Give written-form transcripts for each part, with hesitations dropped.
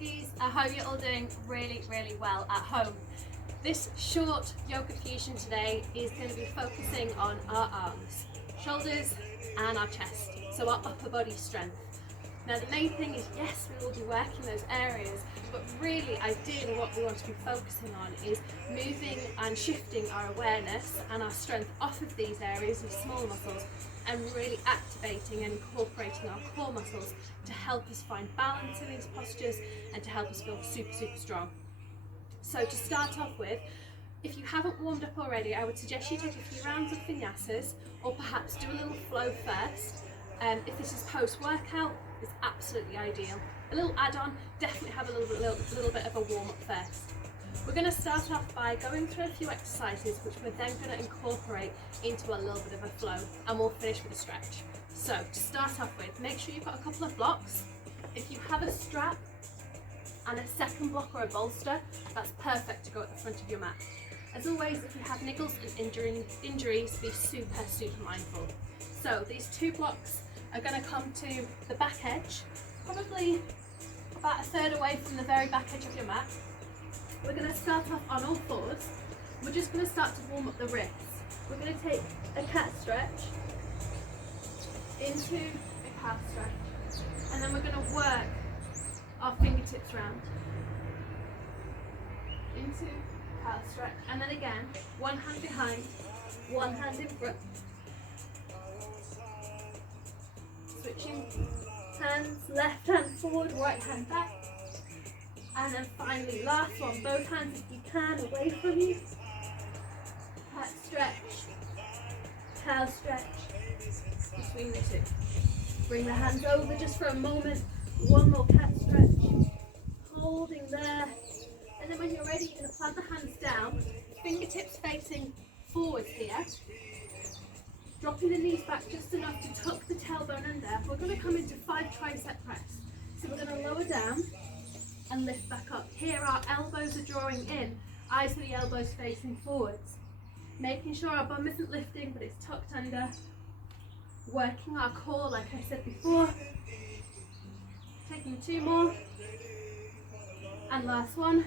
yogis, I hope you're all doing really well at home. This short yoga fusion today is going to be focusing on our arms, shoulders and our chest, so our upper body strength. Now the main thing is, yes, we will be working those areas, but really ideally what we want to be focusing on is moving and shifting our awareness and our strength off of these areas of small muscles and really activating and incorporating our core muscles to help us find balance in these postures and to help us feel super strong. So to start off with, if you haven't warmed up already, I would suggest you take a few rounds of vinyasas or perhaps do a little flow first. If this is post-workout, it's absolutely ideal. A little add-on, definitely have a little bit of a warm-up first. We're going to start off by going through a few exercises which we're then going to incorporate into a little bit of a flow, and we'll finish with a stretch. So to start off with, make sure you've got a couple of blocks. If you have a strap and a second block or a bolster, that's perfect to go at the front of your mat. As always, if you have niggles and injuries, be super mindful. So these two blocks are going to come to the back edge, probably about a third away from the very back edge of your mat. We're going to start off on all fours. We're just going to start to warm up the wrists. We're going to take a cat stretch into a calf stretch, and then we're going to work our fingertips round into calf stretch, and then again, one hand behind, one hand in front. Switching hands, left hand forward, right hand back. And then finally, last one, both hands if you can away from you. Cat stretch, cow stretch, between the two. Bring the hands over just for a moment. One more cat stretch, holding there. And then when you're ready, you're going to plant the hands down, fingertips facing forwards here. Dropping the knees back just enough to tuck the tailbone under. We're going to come into 5 tricep press. So we're going to lower down and lift back up. Here our elbows are drawing in, eyes for the elbows facing forwards. Making sure our bum isn't lifting but it's tucked under. Working our core like I said before. Taking 2 more. And last one.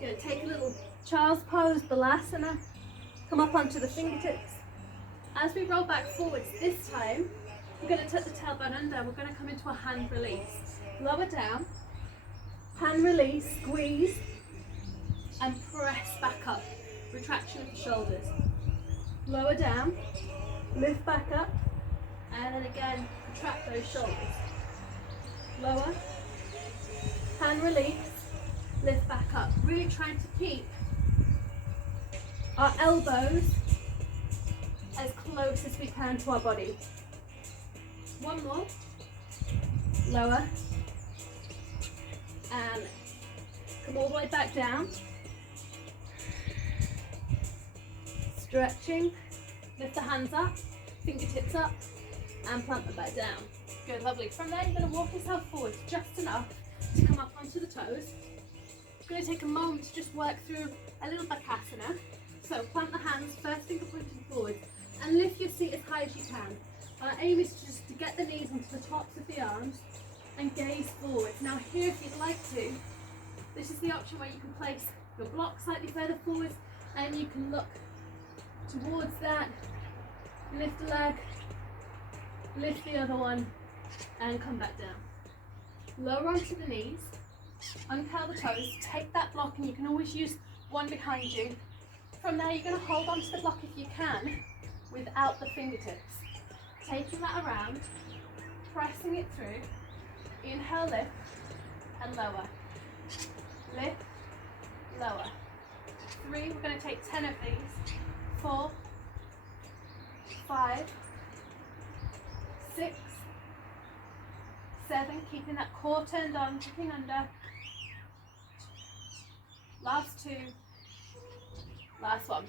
Going to take a little child's pose, balasana. Come up onto the fingertips. As we roll back forwards this time, we're going to tuck the tailbone under. We're going to come into a hand release. Lower down, hand release, squeeze, and press back up. Retraction of the shoulders. Lower down, lift back up, and then again, retract those shoulders. Lower, hand release, lift back up. Really trying to keep our elbows as close as we can to our body. One more. Lower. And come all the way back down. Stretching. Lift the hands up, fingertips up, and plant them back down. Good, lovely. From there, you're going to walk yourself forward just enough to come up onto the toes. It's going to take a moment to just work through a little bakasana. So plant the hands, first finger pointing forward, and lift your seat as high as you can. Our aim is just to get the knees onto the tops of the arms and gaze forward. Now here, if you'd like to, this is the option where you can place your block slightly further forward and you can look towards that, lift a leg, lift the other one, and come back down. Lower onto the knees, uncurl the toes, take that block, and you can always use one behind you. From there, you're going to hold onto the block if you can, without the fingertips. Taking that around, pressing it through, inhale, lift, and lower. Lift, lower. 3, we're going to take 10 of these. 4, 5, 6, 7, keeping that core turned on, kicking under. Last 2, last 1.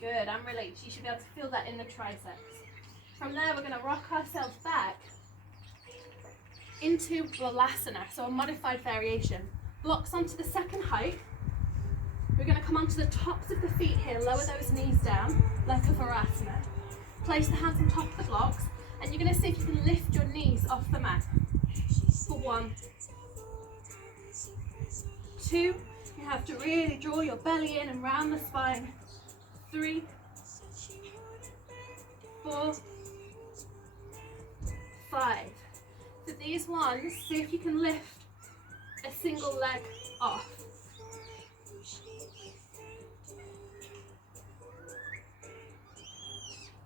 Good, and release. You should be able to feel that in the triceps. From there, we're going to rock ourselves back into balasana, so a modified variation. Blocks onto the second height. We're going to come onto the tops of the feet here, lower those knees down like a virasana. Place the hands on top of the blocks, and you're going to see if you can lift your knees off the mat. For 1, 2, you have to really draw your belly in and round the spine. 3, 4, 5. For these ones, see if you can lift a single leg off.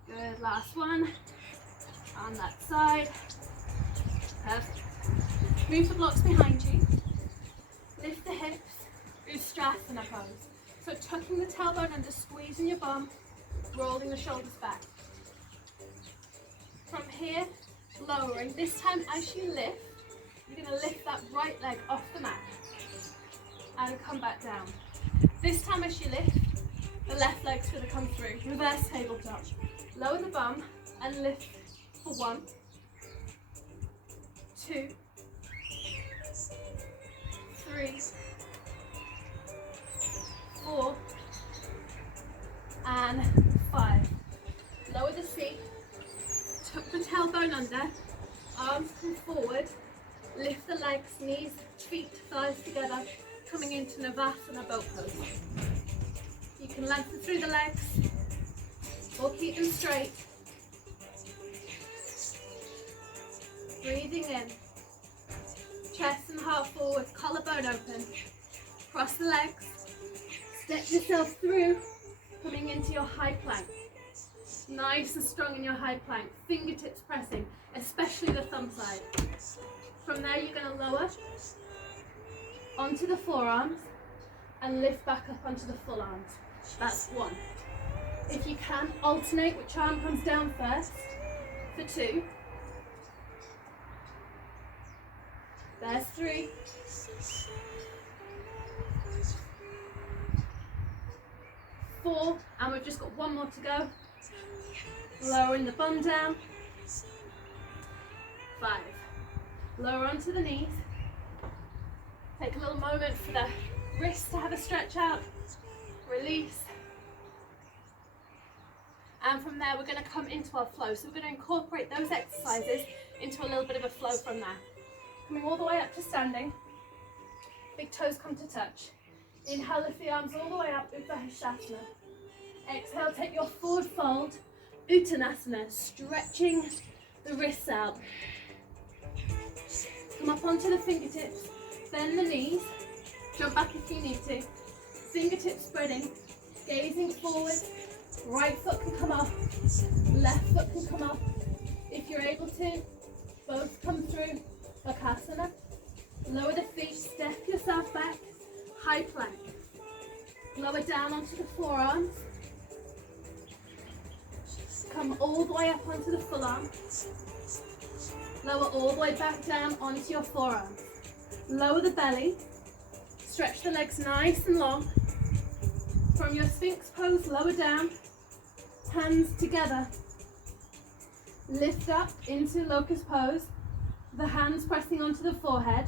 Good, last one. On that side. Perfect. Move the blocks behind you. Lift the hips. Ustrasana pose. So tucking the tailbone under, squeezing your bum, rolling the shoulders back. From here, lowering. This time as you lift, you're going to lift that right leg off the mat and come back down. This time as you lift, the left leg's going to come through. Reverse tabletop. Lower the bum and lift for 1, 2, 3, 4, and 5. Lower the seat, tuck the tailbone under, arms come forward, lift the legs, knees, feet, thighs together, coming into Navasana boat pose. You can lengthen through the legs or keep them straight. Breathing in, chest and heart forward, collarbone open, cross the legs, step yourself through, coming into your high plank. Nice and strong in your high plank, fingertips pressing, especially the thumb side. From there you're going to lower onto the forearms and lift back up onto the full arms. That's 1. If you can, alternate which arm comes down first for 2. There's 3. 4, and we've just got 1 more to go. Lowering the bum down. 5. Lower onto the knees. Take a little moment for the wrists to have a stretch out. Release. And from there we're going to come into our flow. So we're going to incorporate those exercises into a little bit of a flow from there. Coming all the way up to standing. Big toes come to touch. Inhale, lift the arms all the way up, Uttanasana. Exhale, take your forward fold, Uttanasana, stretching the wrists out. Come up onto the fingertips, bend the knees, jump back if you need to. Fingertips spreading, gazing forward, right foot can come up, left foot can come up. If you're able to, both come through, Bakasana. Lower the feet, step yourself back, high plank. Lower down onto the forearms. Come all the way up onto the full arm. Lower all the way back down onto your forearm. Lower the belly. Stretch the legs nice and long. From your Sphinx pose, lower down. Hands together. Lift up into locust pose. The hands pressing onto the forehead.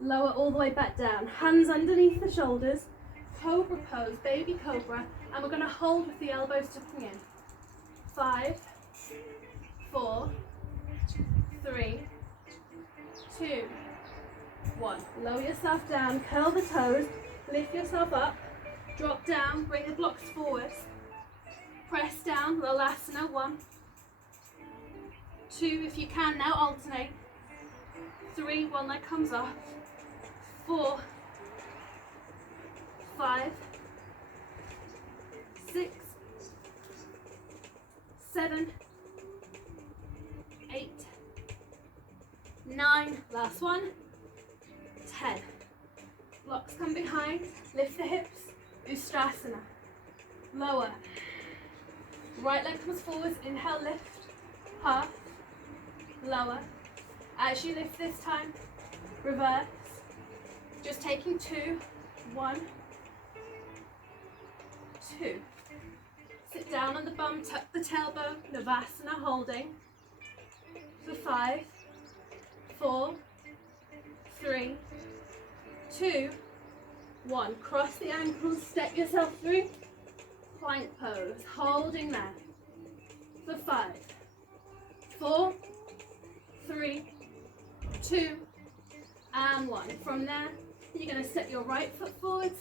Lower all the way back down. Hands underneath the shoulders. Cobra pose, baby cobra. And we're going to hold with the elbows tucking in. 5, 4, 3, 2, 1. Lower yourself down, curl the toes, lift yourself up, drop down, bring the blocks forward, press down, Lalasana. 1, 2, if you can now alternate. 3, 1 leg comes off. 4, 5, 6, 7, 8, 9, last one, 10. Blocks come behind, lift the hips, Ustrasana. Lower. Right leg comes forwards, inhale, lift, half, lower. As you lift this time, reverse. Just taking 2, 1, 2. Sit down on the bum, tuck the tailbone, Navasana holding. For 5, 4, 3, 2, 1. Cross the ankles, step yourself through. Plank pose, holding there. For 5, 4, 3, 2, and 1. From there, You're going to step your right foot forwards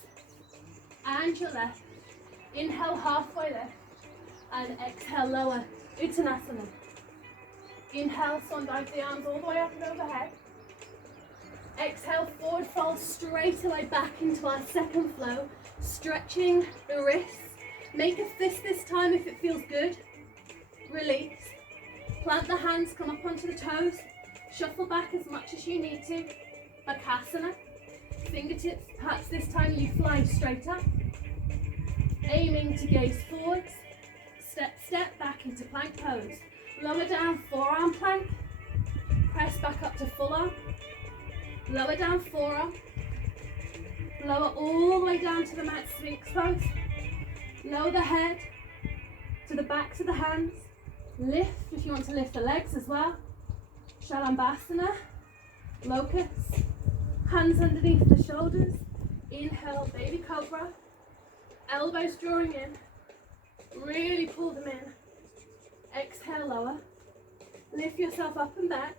and your left. Inhale, halfway lift, and exhale, lower, Uttanasana. Inhale, swan dive the arms all the way up and overhead. Exhale, forward fold straight away back into our second flow, stretching the wrists. Make a fist this time if it feels good. Release. Plant the hands, come up onto the toes. Shuffle back as much as you need to. Bakasana. Fingertips, perhaps this time you fly straight up. Aiming to gaze forwards. Step, step back into plank pose. Lower down, forearm plank. Press back up to full arm. Lower down, forearm. Lower all the way down to the mat, Sphinx pose. Lower the head to the backs of the hands. Lift if you want to lift the legs as well. Shalambhasana. Locust. Hands underneath the shoulders. Inhale, baby cobra. Elbows drawing in. Really pull them in. Exhale, lower. Lift yourself up and back.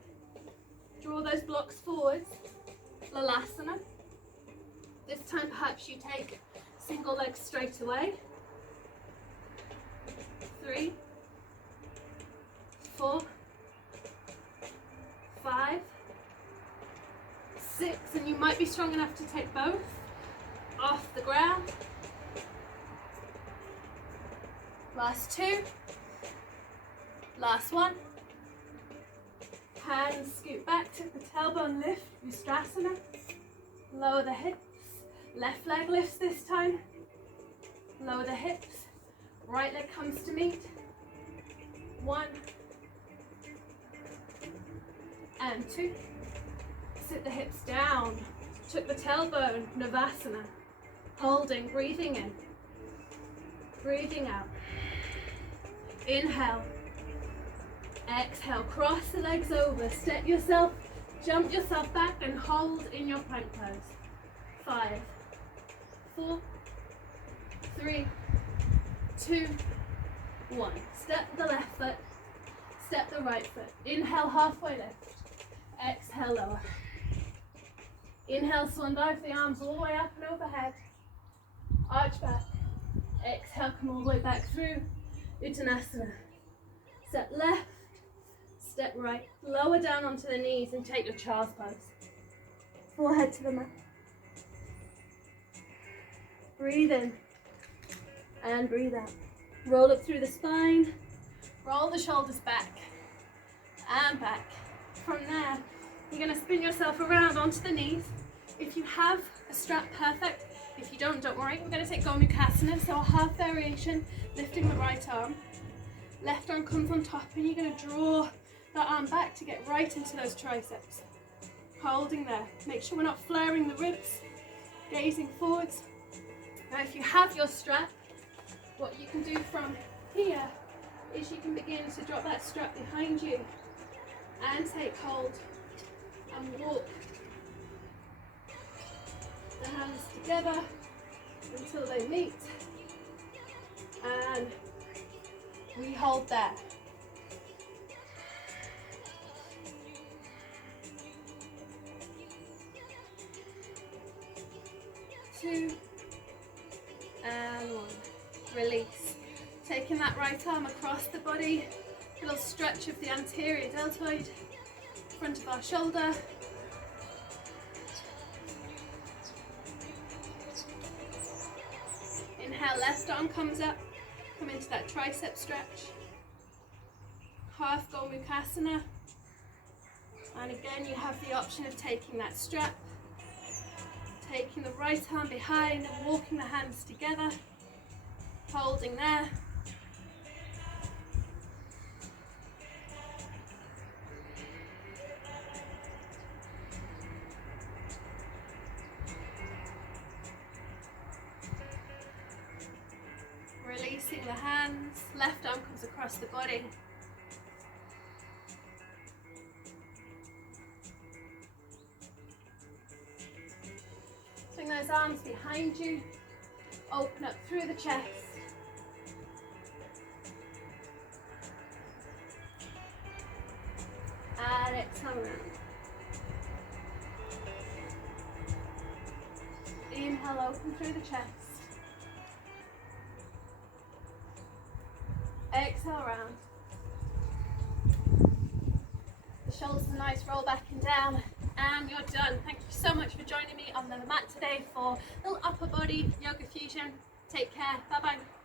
Draw those blocks forwards. Lalasana. This time perhaps you take single leg straight away. 3, 4, 5, 6, and you might be strong enough to take both off the ground. Last 2. Last 1. Hands scoot back to the tailbone lift, Ustrasana. Lower the hips. Left leg lifts this time. Lower the hips. Right leg comes to meet. 1 and 2. Sit the hips down. Took the tailbone, Navasana. Holding, breathing in. Breathing out. Inhale. Exhale, cross the legs over, step yourself, jump yourself back and hold in your plank pose. 5, 4, 3, 2, 1. Step the left foot, step the right foot. Inhale, halfway lift. Exhale, lower. Inhale, swan dive the arms all the way up and overhead. Arch back. Exhale, come all the way back through. Uttanasana. Step left. Step right, lower down onto the knees and take your child's pose. Forehead to the mat. Breathe in and breathe out. Roll up through the spine. Roll the shoulders back and back. From there, you're going to spin yourself around onto the knees. If you have a strap, perfect. If you don't worry. We're going to take Gomukhasana, so a half variation, lifting the right arm. Left arm comes on top and you're going to draw that arm back to get right into those triceps. Holding there. Make sure we're not flaring the ribs. Gazing forwards. Now if you have your strap, what you can do from here is you can begin to drop that strap behind you and take hold and walk the hands together until they meet. And we hold there. 2 and 1. Release. Taking that right arm across the body, a little stretch of the anterior deltoid, front of our shoulder. Inhale, left arm comes up, come into that tricep stretch. Half Gomukhasana. And again, you have the option of taking that strap, taking the right arm behind and walking the hands together, holding there. Releasing the hands, left arm comes across the body. Swing those arms behind you, open up through the chest. And exhale around. Inhale, open through the chest. Exhale, round. The shoulders a nice roll back and down, and you're done. Thank you so much for joining me on the mat today for a little upper body yoga fusion. Take care. Bye bye.